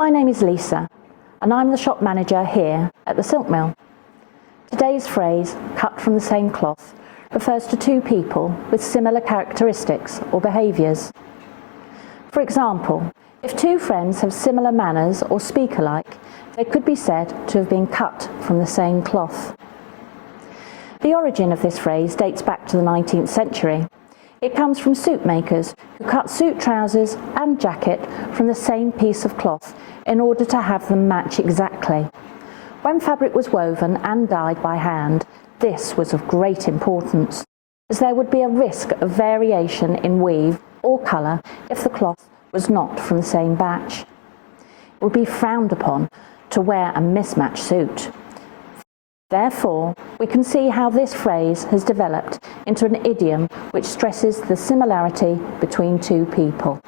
My name is Lisa, and I'm the shop manager here at the Silk Mill. Today's phrase, cut from the same cloth, refers to two people with similar characteristics or behaviours. For example, if two friends have similar manners or speak alike, they could be said to have been cut from the same cloth. The origin of this phrase dates back to the 19th century. It comes from suit makers who cut suit trousers and jacket from the same piece of cloth in order to have them match exactly. When fabric was woven and dyed by hand, this was of great importance, as there would be a risk of variation in weave or colour if the cloth was not from the same batch. It would be frowned upon to wear a mismatched suit. Therefore, we can see how this phrase has developed into an idiom which stresses the similarity between two people.